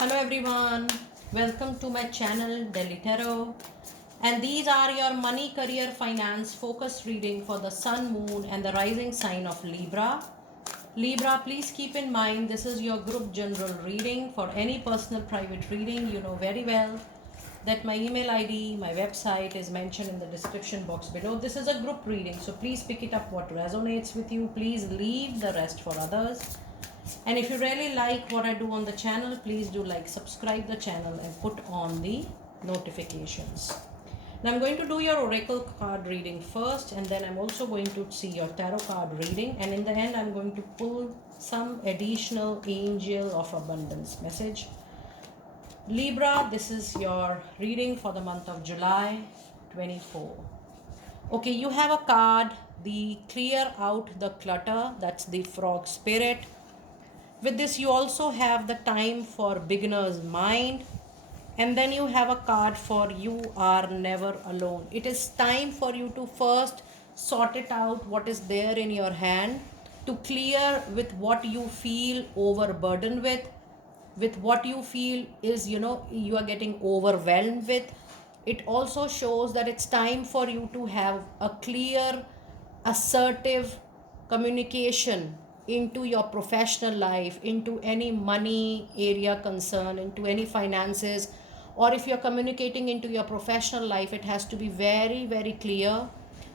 Hello everyone, welcome to my channel Delhi Tarot, and these are your money, career, finance focus reading for the sun, moon and the rising sign of Libra. Libra, please keep in mind this is your group general reading. For any personal private reading, you know very well that my email ID, my website is mentioned in the description box below. This is a group reading, so please pick it up what resonates with you. Please leave the rest for others. And if you really like what I do on the channel, please do like, subscribe the channel and put on the notifications. Now I'm going to do your oracle card reading first, and then I'm also going to see your tarot card reading, and in the end I'm going to pull some additional angel of abundance message. Libra, this is your reading for the month of July 24. Okay, you have a card, the clear out the clutter, that's the frog spirit. With this, you also have the time for beginner's mind. And then you have a card for you are never alone. It is time for you to first sort it out what is there in your hand, to clear with what you feel overburdened with what you feel is, you are getting overwhelmed with. It also shows that it's time for you to have a clear, assertive communication into your professional life, into any money area concern, into any finances, or if you're communicating into your professional life, it has to be very, very clear.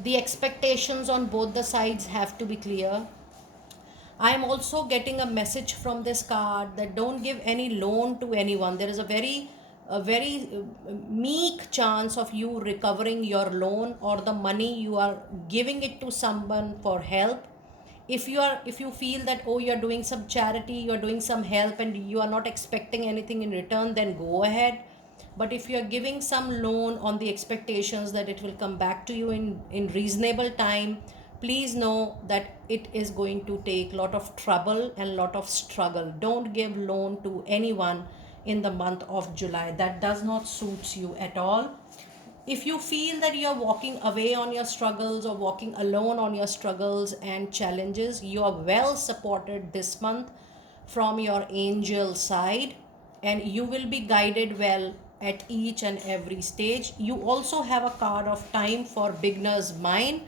The expectations on both the sides have to be clear. I am also getting a message from this card that don't give any loan to anyone. There is a very meek chance of you recovering your loan or the money. You are giving it to someone for help. If you feel that, oh, you're doing some charity, you're doing some help and you are not expecting anything in return, then go ahead. But if you're giving some loan on the expectations that it will come back to you in reasonable time, please know that it is going to take lot of trouble and lot of struggle. Don't give loan to anyone in the month of July. That does not suit you at all. If you feel that you're walking away on your struggles or walking alone on your struggles and challenges, you are well supported this month from your angel side, and you will be guided well at each and every stage. You also have a card of time for beginner's mind.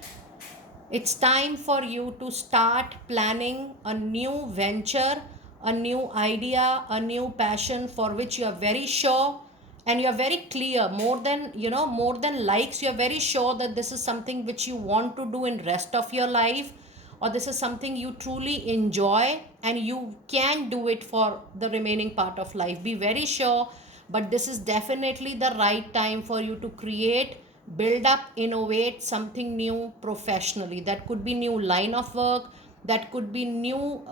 It's time for you to start planning a new venture, a new idea, a new passion for which you are very sure and you are very clear, more than likes. You are very sure that this is something which you want to do in rest of your life, or this is something you truly enjoy and you can do it for the remaining part of life. Be very sure, but this is definitely the right time for you to create, build up, innovate something new professionally. That could be new line of work, that could be new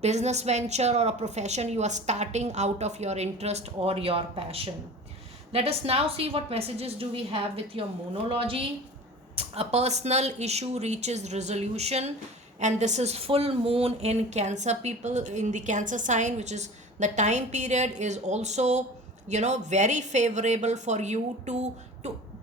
business venture or a profession you are starting out of your interest or your passion. Let us now see what messages do we have with your moonology. A personal issue reaches resolution, and this is full moon in Cancer, people in the Cancer sign, which is the time period is also very favorable for you to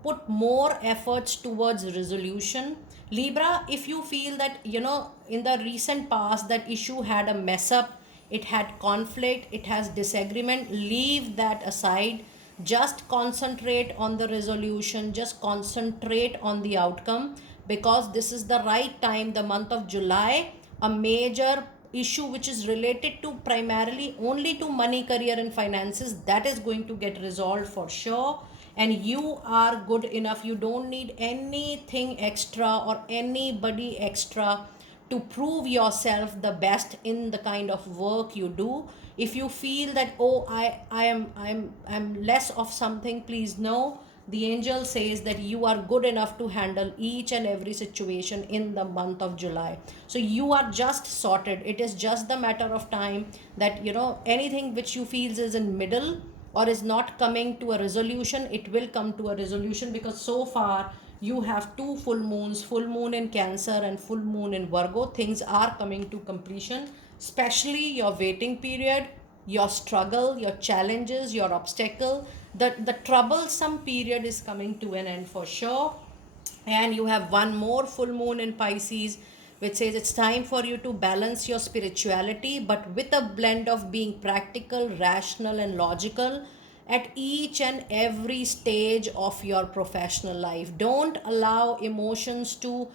put more efforts towards resolution. Libra, if you feel that in the recent past that issue had a mess up, it had conflict, it has disagreement, leave that aside. Just concentrate on the resolution, just concentrate on the outcome, because this is the right time, the month of July. A major issue which is related to primarily only to money, career and finances, that is going to get resolved for sure. And you are good enough, you don't need anything extra or anybody extra to prove yourself the best in the kind of work you do. If you feel that, oh, I'm less of something, please know the angel says that you are good enough to handle each and every situation in the month of July. So you are just sorted. It is just the matter of time that anything which you feel is in middle or is not coming to a resolution, it will come to a resolution, because so far you have two full moons, full moon in Cancer and full moon in Virgo. Things are coming to completion, especially your waiting period, your struggle, your challenges, your obstacle, the troublesome period is coming to an end for sure. And you have one more full moon in Pisces, which says it's time for you to balance your spirituality, but with a blend of being practical, rational, and logical at each and every stage of your professional life. Don't allow emotions to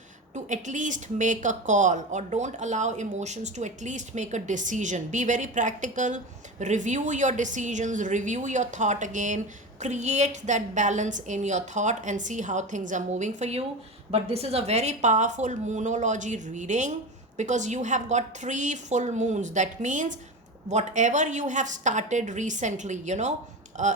at least make a call, or don't allow emotions to at least make a decision. Be very practical, review your decisions, review your thought again, create that balance in your thought and see how things are moving for you. But this is a very powerful moonology reading because you have got 3 full moons. That means whatever you have started recently,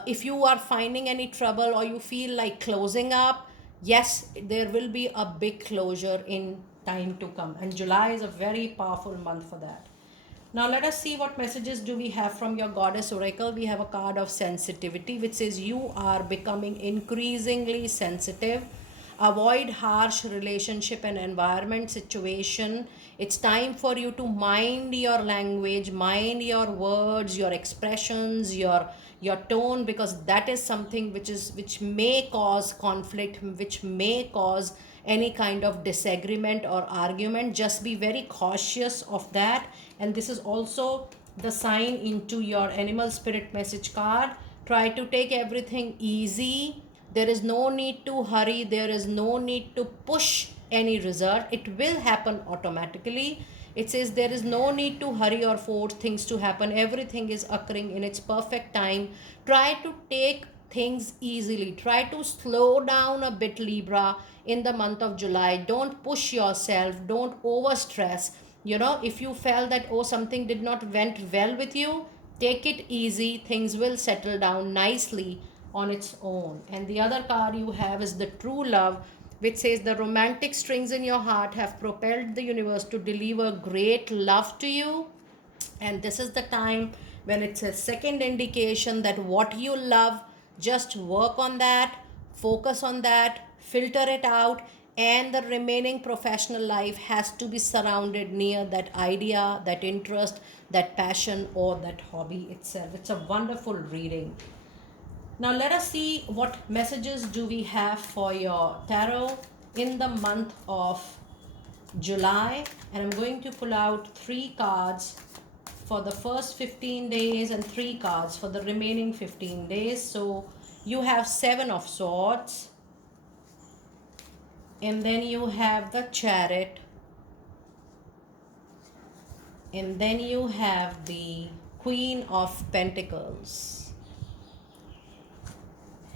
if you are finding any trouble or you feel like closing up, yes, there will be a big closure in time to come, and July is a very powerful month for that. Now let us see what messages do we have from your goddess oracle. We have a card of sensitivity which says you are becoming increasingly sensitive. Avoid harsh relationship and environment situation. It's time for you to mind your language, mind your words, your expressions, your tone, because that is something which may cause conflict, which may cause any kind of disagreement or argument. Just be very cautious of that. And this is also the sign into your animal spirit message card. Try to take everything easy. There is no need to hurry, there is no need to push any result. It will happen automatically. It says there is no need to hurry or force things to happen. Everything is occurring in its perfect time. Try to take things easily. Try to slow down a bit, Libra, in the month of July. Don't push yourself. Don't overstress. If you felt that, oh, something did not went well with you, take it easy. Things will settle down nicely on its own. And the other card you have is the true love, which says the romantic strings in your heart have propelled the universe to deliver great love to you. And this is the time when it's a second indication that what you love, just work on that, focus on that, filter it out, and the remaining professional life has to be surrounded near that idea, that interest, that passion, or that hobby itself. It's a wonderful reading. Now let us see what messages do we have for your tarot in the month of July. And I'm going to pull out 3 cards for the first 15 days and 3 cards for the remaining 15 days. So you have 7 of Swords, and then you have the Chariot, and then you have the Queen of Pentacles.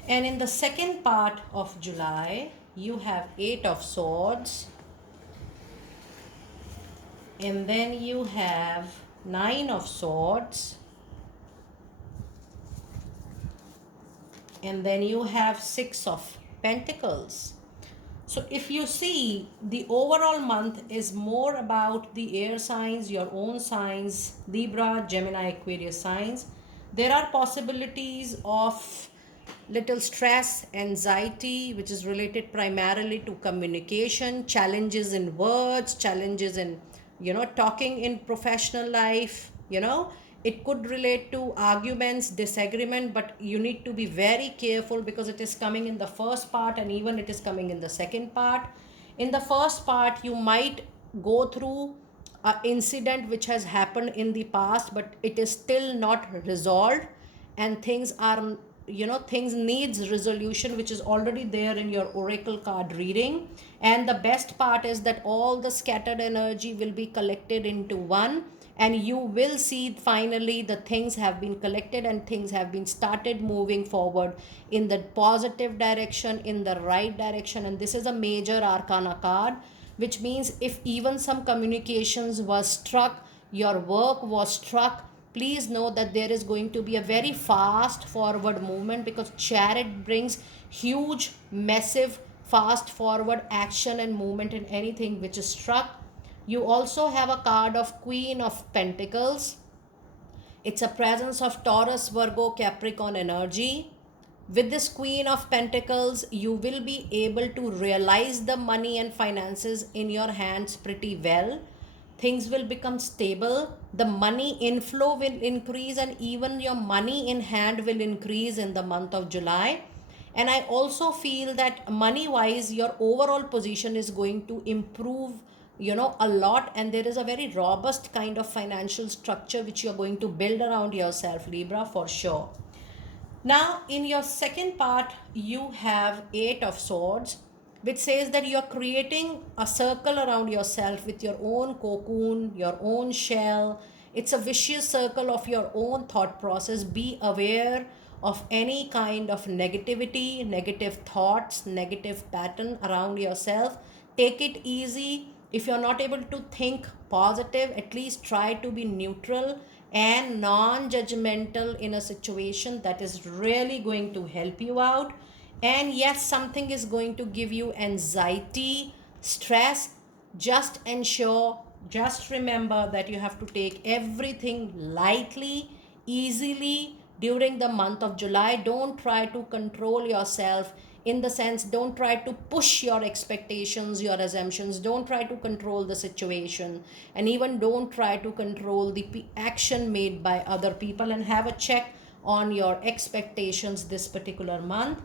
And in the second part of July, you have 8 of Swords, and then you have 9 of Swords, and then you have 6 of Pentacles. So if you see, the overall month is more about the air signs, your own signs, Libra, Gemini, Aquarius signs. There are possibilities of little stress, anxiety, which is related primarily to communication, challenges in words, challenges in, talking in professional life, It could relate to arguments, disagreement, but you need to be very careful because it is coming in the first part and even it is coming in the second part. In the first part, you might go through an incident which has happened in the past, but it is still not resolved, and things are, things needs resolution, which is already there in your oracle card reading. And the best part is that all the scattered energy will be collected into one, and you will see finally the things have been collected and things have been started moving forward in the positive direction, in the right direction. And this is a major arcana card, which means if even some communications was struck, your work was struck, please know that there is going to be a very fast forward movement, because Chariot brings huge, massive, fast forward action and movement in anything which is struck. You also have a card of Queen of Pentacles. It's a presence of Taurus, Virgo, Capricorn energy. With this Queen of Pentacles, you will be able to realize the money and finances in your hands pretty well. Things will become stable. The money inflow will increase, and even your money in hand will increase in the month of July. And I also feel that money wise, your overall position is going to improve, a lot, and there is a very robust kind of financial structure which you are going to build around yourself, Libra, for sure. Now, in your second part, you have Eight of Swords, which says that you are creating a circle around yourself with your own cocoon, your own shell. It's a vicious circle of your own thought process. Be aware of any kind of negativity, negative thoughts, negative pattern around yourself. Take it easy. If you're not able to think positive, at least try to be neutral and non-judgmental in a situation. That is really going to help you out. And yes, something is going to give you anxiety, stress. Just ensure, just remember that you have to take everything lightly, easily during the month of July. Don't try to control yourself, in the sense, don't try to push your expectations, your assumptions. Don't try to control the situation, and even don't try to control the action made by other people, and have a check on your expectations this particular month.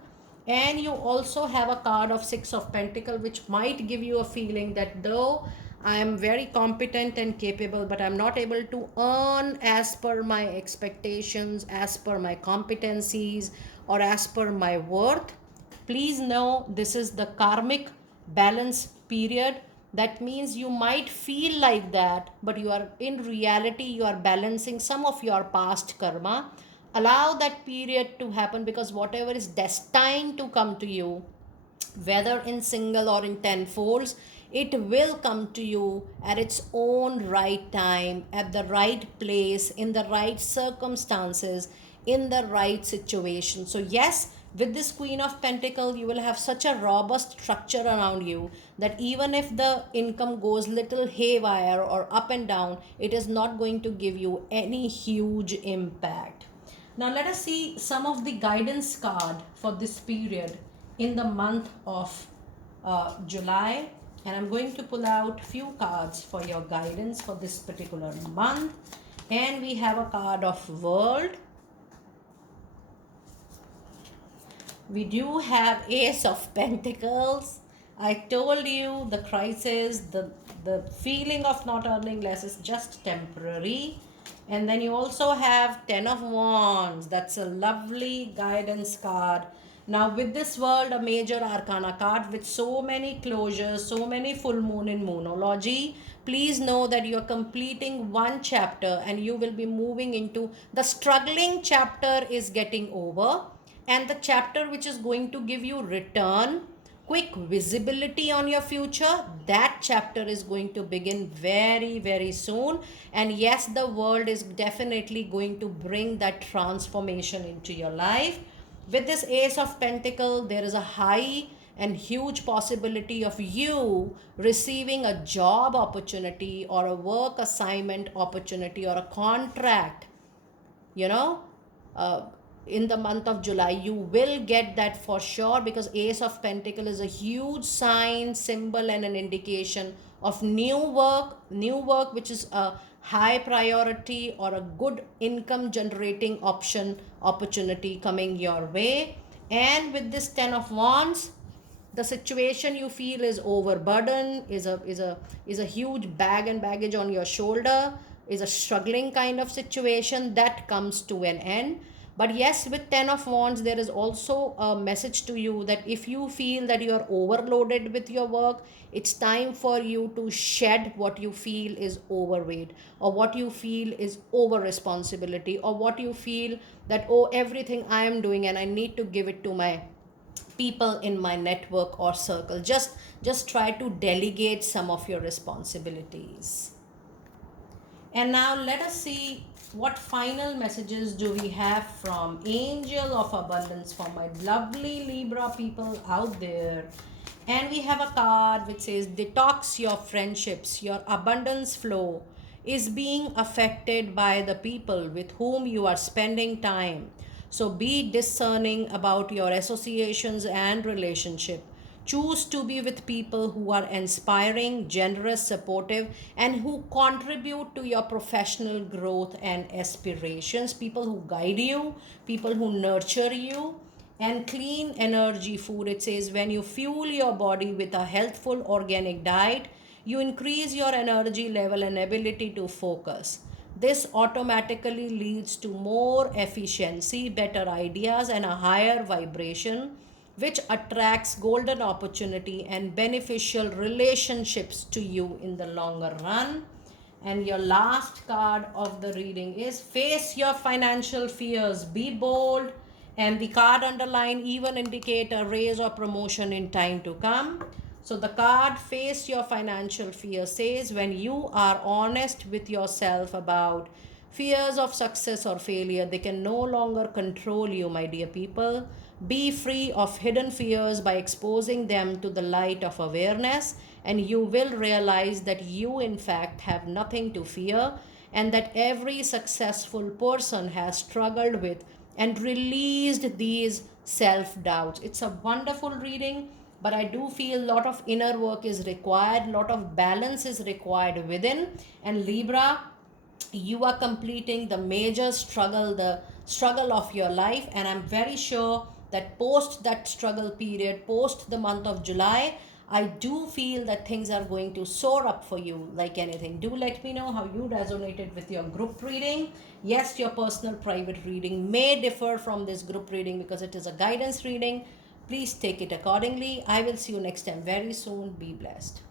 And you also have a card of Six of Pentacles, which might give you a feeling that though I am very competent and capable, but I'm not able to earn as per my expectations, as per my competencies, or as per my worth. Please know this is the karmic balance period. That means you might feel like that, but you are, in reality, you are balancing some of your past karma. Allow that period to happen, because whatever is destined to come to you, whether in single or in 10 folds, it will come to you at its own right time, at the right place, in the right circumstances, in the right situation. So yes, with this Queen of Pentacles, you will have such a robust structure around you that even if the income goes little haywire or up and down, it is not going to give you any huge impact. Now let us see some of the guidance card for this period in the month of July, and I'm going to pull out few cards for your guidance for this particular month. And we have a card of World. We do have Ace of Pentacles. I told you the crisis, the feeling of not earning less is just temporary. And then you also have Ten of Wands. That's a lovely guidance card. Now with this World, a major arcana card with so many closures, so many full moon in moonology. Please know that you are completing one chapter and you will be moving into the struggling chapter is getting over, and the chapter which is going to give you return, quick visibility on your future, that chapter is going to begin very, very soon. And yes, the World is definitely going to bring that transformation into your life. With this Ace of Pentacles, there is a high and huge possibility of you receiving a job opportunity or a work assignment opportunity or a contract, you know, in the month of July. You will get that for sure, because Ace of Pentacles is a huge sign, symbol, and an indication of new work which is a high priority or a good income generating opportunity coming your way. And with this Ten of Wands, the situation you feel is overburdened, is a huge bag and baggage on your shoulder, is a struggling kind of situation that comes to an end. But yes, with Ten of Wands, there is also a message to you that if you feel that you are overloaded with your work, it's time for you to shed what you feel is overweight, or what you feel is over responsibility, or what you feel that, oh, everything I am doing and I need to give it to my people in my network or circle. Just try to delegate some of your responsibilities. And now let us see what final messages do we have from Angel of Abundance for my lovely Libra people out there. And we have a card which says, detox your friendships. Your abundance flow is being affected by the people with whom you are spending time. So be discerning about your associations and relationship. Choose to be with people who are inspiring, generous, supportive, and who contribute to your professional growth and aspirations. People who guide you, people who nurture you. And clean energy food, it says, when you fuel your body with a healthful organic diet, you increase your energy level and ability to focus. This automatically leads to more efficiency, better ideas, and a higher vibration, which attracts golden opportunity and beneficial relationships to you in the longer run. And your last card of the reading is face your financial fears, be bold, and the card underline even indicate a raise or promotion in time to come. So the card face your financial fear says when you are honest with yourself about fears of success or failure, they can no longer control you, my dear people. Be free of hidden fears by exposing them to the light of awareness, and you will realize that you, in fact, have nothing to fear, and that every successful person has struggled with and released these self doubts. It's a wonderful reading, but I do feel a lot of inner work is required, a lot of balance is required within. And Libra, you are completing the major struggle, the struggle of your life, and I'm very sure that post that struggle period, post the month of July, I do feel that things are going to soar up for you like anything. Do let me know how you resonated with your group reading. Yes, your personal private reading may differ from this group reading because it is a guidance reading. Please take it accordingly. I will see you next time very soon. Be blessed.